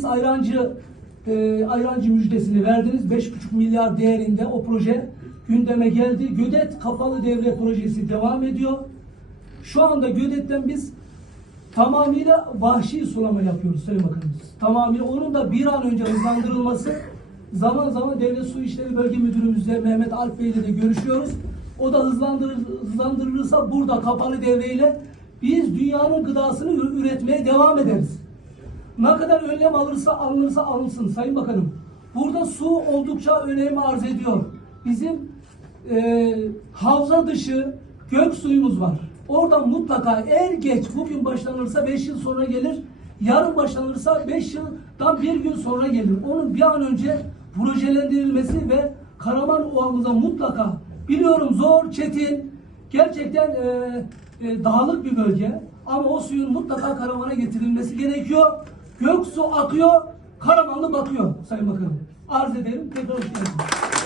siz ayrancı e, ayrancı müjdesini verdiniz. 5,5 milyar değerinde o proje gündeme geldi. Gödet kapalı devre projesi devam ediyor. Şu anda Gödet'ten biz tamamıyla vahşi sulama yapıyoruz Sayın Bakanımız. Tamamıyla onun da bir an önce hızlandırılması zaman zaman Devlet Su İşleri Bölge Müdürümüzle Mehmet Alp Bey ile de görüşüyoruz. O da hızlandırır, hızlandırılırsa burada kapalı devreyle biz dünyanın gıdasını üretmeye devam ederiz. Ne kadar önlem alırsa alınırsa alınsın Sayın Bakanım. Burada su oldukça önem arz ediyor. Bizim e, havza dışı gök suyumuz var. Oradan mutlaka er geç bugün başlanırsa 5 yıl sonra gelir. Yarın başlanırsa 5 yıldan bir gün sonra gelir. Onun bir an önce projelendirilmesi ve Karaman Ovamıza mutlaka biliyorum zor, çetin, gerçekten e, e, dağlık bir bölge ama o suyun mutlaka Karaman'a getirilmesi gerekiyor. Göksu akıyor, Karamanlı bakıyor Sayın Bakanım. Arz ederim. Tekrar hoş geldiniz.